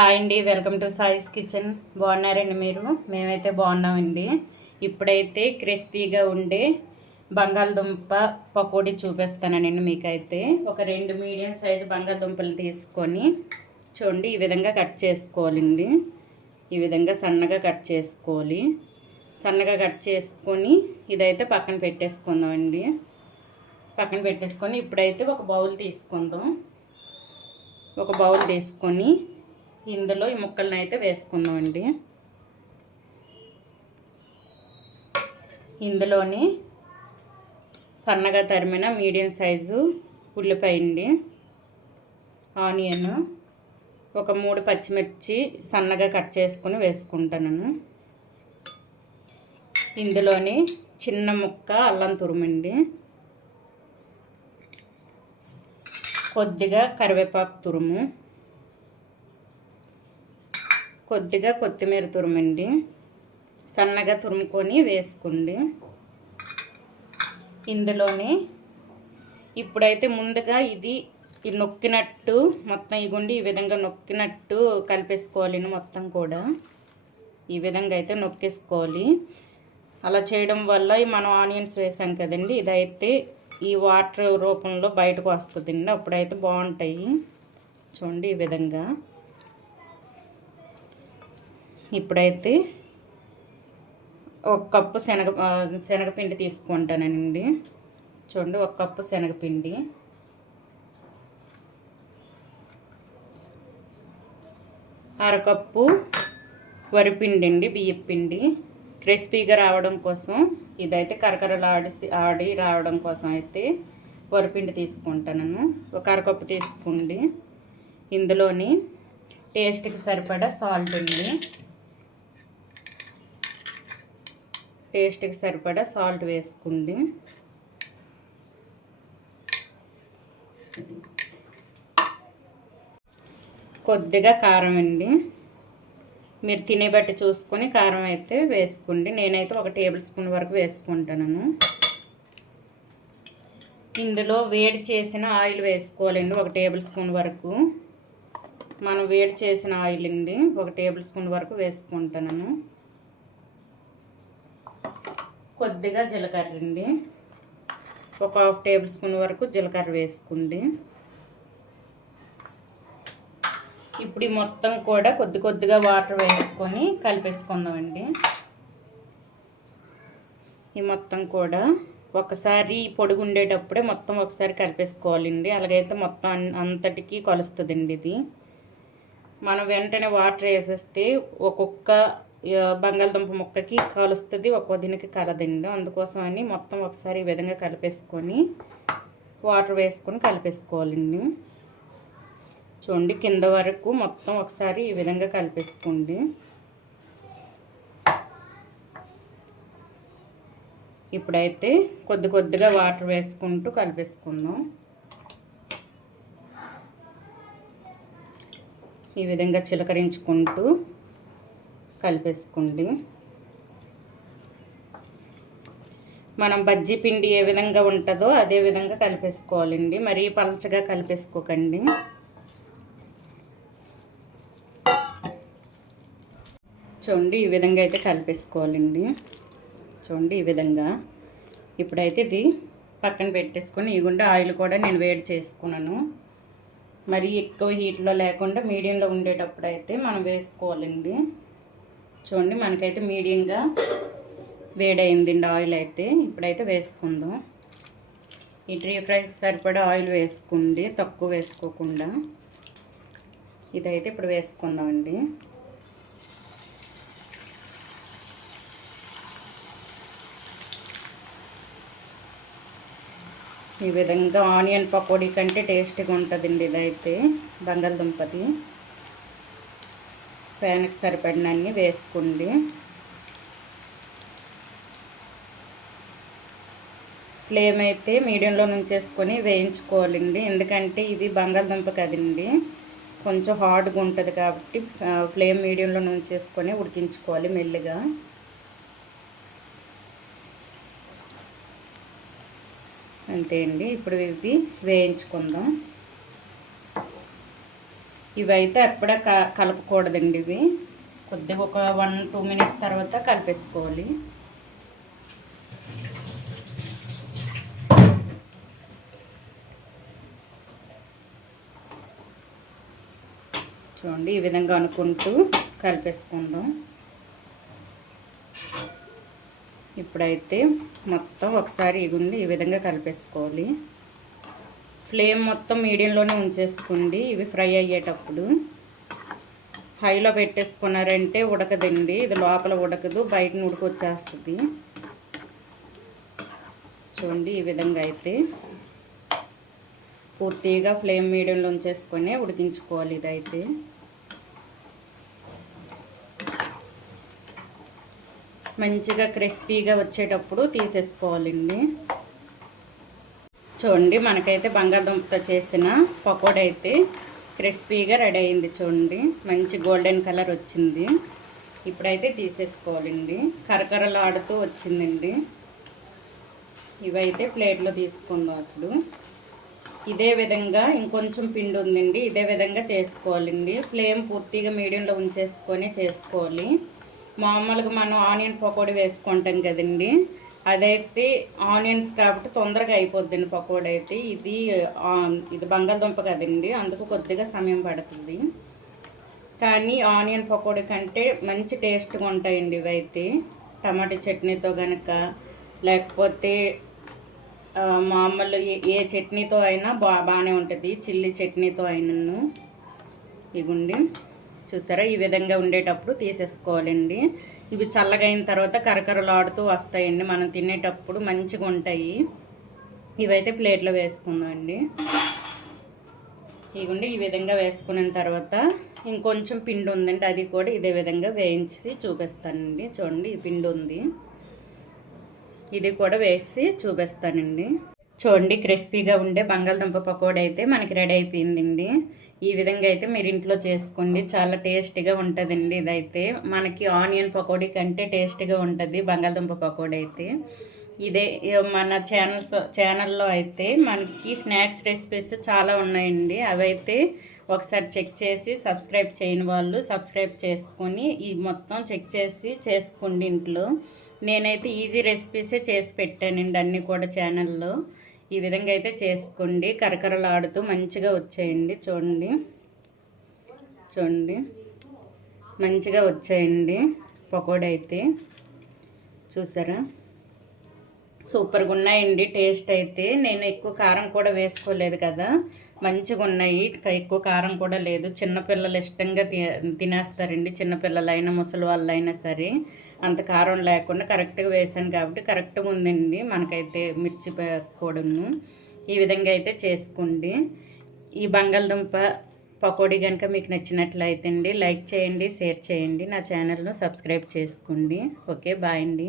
Hi అండి, welcome to సాయిస్ kitchen. బాగున్నారండి మీరు? మేమైతే బాగున్నామండి. ఇప్పుడైతే క్రిస్పీగా ఉండే బంగాళదుంప పకోడీ చూపిస్తానండి మీకైతే. ఒక 2 మీడియం సైజు బంగాళదుంపలు తీసుకొని చూడండి, ఈ విధంగా కట్ చేసుకోవాలండి. ఈ విధంగా సన్నగా కట్ చేసుకోవాలి. సన్నగా కట్ చేసుకొని ఇదైతే పక్కన పెట్టేసుకుందామండి. పక్కన పెట్టేసుకొని ఇప్పుడైతే ఒక బౌల్ తీసుకుందాం. ఒక బౌల్ తీసుకొని ఇందులో ఈ ముక్కలను అయితే వేసుకుందామండి. ఇందులోని సన్నగా తరిమిన మీడియం సైజు ఉల్లిపాయ అండి, ఆనియన్, ఒక 3 పచ్చిమిర్చి సన్నగా కట్ చేసుకొని వేసుకుంటాను. ఇందులోని చిన్న ముక్క అల్లం తురుమండి, కొద్దిగా కరివేపాకు తురుము, కొద్దిగా కొత్తిమీర తురుమండి, సన్నగా తురుముకొని వేసుకోండి. ఇందులోనే ఇప్పుడైతే ముందుగా ఇది నొక్కినట్టు మొత్తం ఇగుండి ఈ విధంగా నొక్కినట్టు కలిపేసుకోవాలి. మొత్తం కూడా ఈ విధంగా అయితే నొక్కేసుకోవాలి. అలా చేయడం వల్ల మనం ఆనియన్స్ వేసాం కదండి, ఇదైతే ఈ వాటర్ రూపంలో బయటకు వస్తుందండి. అప్పుడైతే బాగుంటాయి. చూడండి ఈ విధంగా. ఇప్పుడైతే ఒక కప్పు శనగపిండి తీసుకుంటానండి. చూడండి, ఒక కప్పు శనగపిండి, అరకప్పు వరిపిండి అండి, బియ్యపిండి. క్రిస్పీగా రావడం కోసం, ఇదైతే ఆడి రావడం కోసం అయితే వరిపిండి తీసుకుంటాను. ఒక అరకప్పు తీసుకోండి. ఇందులోని టేస్ట్కి సరిపడా సాల్ట్ అండి, టేస్ట్కి సరిపడా సాల్ట్ వేసుకోండి. కొద్దిగా కారం అండి, మీరు తినే బట్టి చూసుకొని కారం అయితే వేసుకోండి. నేనైతే 1 టేబుల్ స్పూన్ వరకు వేసుకుంటాను. ఇందులో వేడి చేసిన ఆయిల్ వేసుకోవాలండి, 1 టేబుల్ స్పూన్ వరకు. మనం వేడి చేసిన ఆయిల్ అండి, 1 టేబుల్ స్పూన్ వరకు వేసుకుంటాను. కొద్దిగా జీలకర్ర అండి, ఒక 1/2 టేబుల్ స్పూన్ వరకు జీలకర్ర వేసుకోండి. ఇప్పుడు ఈ మొత్తం కూడా కొద్దిగా వాటర్ వేసుకొని కలిపేసుకుందామండి. ఈ మొత్తం కూడా ఒకసారి పొడుగు ఉండేటప్పుడే మొత్తం ఒకసారి కలిపేసుకోవాలండి. అలాగైతే మొత్తం అంతటికీ కలుస్తుందండి. ఇది మనం వెంటనే వాటర్ వేసేస్తే ఒక్కొక్క బంగాళదుంప ముక్కకి కలుస్తుంది, ఒక్కో దీనికి కలదండి. అందుకోసం అని మొత్తం ఒకసారి ఈ విధంగా కలిపేసుకొని వాటర్ వేసుకొని కలిపేసుకోవాలండి. చూడండి, కింద వరకు మొత్తం ఒకసారి ఈ విధంగా కలిపేసుకోండి. ఇప్పుడైతే కొద్దిగా వాటర్ వేసుకుంటూ కలిపేసుకుందాం. ఈ విధంగా చిలకరించుకుంటూ కలిపేసుకోండి. మనం బజ్జీ పిండి ఏ విధంగా ఉంటుందో అదే విధంగా కలిపేసుకోవాలండి. మరీ పలచగా కలిపేసుకోకండి. చూడండి, ఈ విధంగా అయితే కలిపేసుకోవాలండి. చూడండి ఈ విధంగా. ఇప్పుడైతే ఇది పక్కన పెట్టేసుకొని ఇగుండా ఆయిల్ కూడా నేను వేడి చేసుకున్నాను. మరీ ఎక్కువ హీట్లో లేకుండా మీడియంలో ఉండేటప్పుడు అయితే మనం వేసుకోవాలండి. చూడండి, మనకైతే మీడియంగా వేడైందండి ఆయిల్ అయితే. ఇప్పుడైతే వేసుకుందాం. ఈ డీప్ ఫ్రైకి సరిపడా ఆయిల్ వేసుకోండి, తక్కువ వేసుకోకుండా. ఇదైతే ఇప్పుడు వేసుకుందామండి. ఈ విధంగా ఆనియన్ పకోడీ కంటే టేస్టీగా ఉంటుందండి ఇదైతే. బంగాళదుంపది ప్యాన్కి సరిపడినన్ని వేసుకోండి. ఫ్లేమ్ అయితే మీడియంలో నుంచేసుకొని వేయించుకోవాలండి. ఎందుకంటే ఇది బంగాళదుంప కదండి, కొంచెం హార్డ్గా ఉంటుంది కాబట్టి ఫ్లేమ్ మీడియంలో నుంచేసుకొని ఉడికించుకోవాలి మెల్లిగా. అంతే అండి. ఇప్పుడు ఇవి వేయించుకుందాం. ఇవైతే అప్పుడే కలపకూడదండి. ఇవి కొద్దిగా ఒక 1-2 మినిట్స్ తర్వాత కలిపేసుకోవాలి. చూడండి, ఈ విధంగా అనుకుంటూ కలిపేసుకుందాం. ఇప్పుడైతే మొత్తం ఒకసారి ఇగుండి ఈ విధంగా కలిపేసుకోవాలి. ఫ్లేమ్ మొత్తం మీడియంలోనే ఉంచేసుకోండి. ఇవి ఫ్రై అయ్యేటప్పుడు హైలో పెట్టేసుకున్నారంటే ఉడకదండి. ఇది లోపల ఉడకదు, బయట ఉడకొచ్చేస్తుంది. చూడండి, ఈ విధంగా అయితే పూర్తిగా ఫ్లేమ్ మీడియంలో ఉంచేసుకొని ఉడికించుకోవాలి. ఇదైతే మంచిగా క్రిస్పీగా వచ్చేటప్పుడు తీసేసుకోవాలండి. చూడండి, మనకైతే బంగాళదుంపతో చేసిన పకోడీ అయితే క్రిస్పీగా రెడీ అయింది. చూడండి, మంచి గోల్డెన్ కలర్ వచ్చింది. ఇప్పుడైతే తీసేసుకోవాలండి. కరకరలాడుతూ వచ్చిందండి. ఇవైతే ప్లేట్లో తీసుకుందాం. అప్పుడు ఇదే విధంగా ఇంకొంచెం పిండి ఉందండి. ఇదే విధంగా చేసుకోవాలండి. ఫ్లేమ్ పూర్తిగా మీడియంలో ఉంచేసుకొని చేసుకోవాలి. మామూలుగా మనం ఆనియన్ పకోడీ వేసుకుంటాం కదండి, అదైతే ఆనియన్స్ కాబట్టి తొందరగా అయిపోద్దండి పకోడీ అయితే. ఇది బంగాళదుంప కదండి, అందుకు కొద్దిగా సమయం పడుతుంది. కానీ ఆనియన్ పకోడీ కంటే మంచి టేస్ట్గా ఉంటాయండి ఇవైతే. టమాటా చట్నీతో కనుక, లేకపోతే మామూలు ఏ చట్నీతో అయినా బాగానే ఉంటుంది. చిల్లీ చట్నీతో అయినను. ఇగుండి చూసారా, ఈ విధంగా ఉండేటప్పుడు తీసేసుకోవాలండి. ఇవి చల్లగా అయిన తర్వాత కరకరలాడుతూ వస్తాయండి. మనం తినేటప్పుడు మంచిగా ఉంటాయి. ఇవైతే ప్లేట్లో వేసుకుందామండి. ఇగుండి ఈ విధంగా వేసుకున్న తర్వాత ఇంకొంచెం పిండి ఉందండి, అది కూడా ఇదే విధంగా వేయించి చూపిస్తానండి. చూడండి, ఈ పిండి ఉంది, ఇది కూడా వేసి చూపిస్తానండి. చూడండి, క్రిస్పీగా ఉండే బంగాళదుంప పకోడీ అయితే మనకి రెడీ అయిపోయిందండి. ఈ విధంగా అయితే మీరు ఇంట్లో చేసుకోండి, చాలా టేస్టీగా ఉంటుందండి. ఇదైతే మనకి ఆనియన్ పకోడీ కంటే టేస్టీగా ఉంటుంది బంగాళదుంప పకోడీ అయితే. ఇదే మన ఛానల్లో అయితే మనకి స్నాక్స్ రెసిపీస్ చాలా ఉన్నాయండి. అవైతే ఒకసారి చెక్ చేసి సబ్స్క్రైబ్ చేయని వాళ్ళు సబ్స్క్రైబ్ చేసుకొని ఈ మొత్తం చెక్ చేసి చేసుకోండి ఇంట్లో. నేనైతే ఈజీ రెసిపీసే చేసి పెట్టానండి అన్నీ కూడా ఛానల్లో. ఈ విధంగా అయితే చేసుకోండి. కరకరలాడుతూ మంచిగా వచ్చేయండి. చూడండి, చూడండి, మంచిగా వచ్చేయండి పకోడీ అయితే. చూసారా, సూపర్గా ఉన్నాయండి. టేస్ట్ అయితే నేను ఎక్కువ కారం కూడా వేసుకోలేదు కదా, మంచిగా ఉన్నాయి. ఎక్కువ కారం కూడా లేదు. చిన్నపిల్లలు ఇష్టంగా తినేస్తారండి. చిన్నపిల్లలైనా ముసలి వాళ్ళైనా సరే అంత కారం లేకుండా కరెక్ట్గా వేసాను కాబట్టి కరెక్ట్గా ఉందండి. మనకైతే మిర్చి కూడాను ఈ విధంగా అయితే చేసుకోండి. ఈ బంగాళదుంప పకోడీ కనుక మీకు నచ్చినట్లయితే అండి లైక్ చేయండి, షేర్ చేయండి, నా ఛానల్ను సబ్స్క్రైబ్ చేసుకోండి. ఓకే, బాయ్ అండి.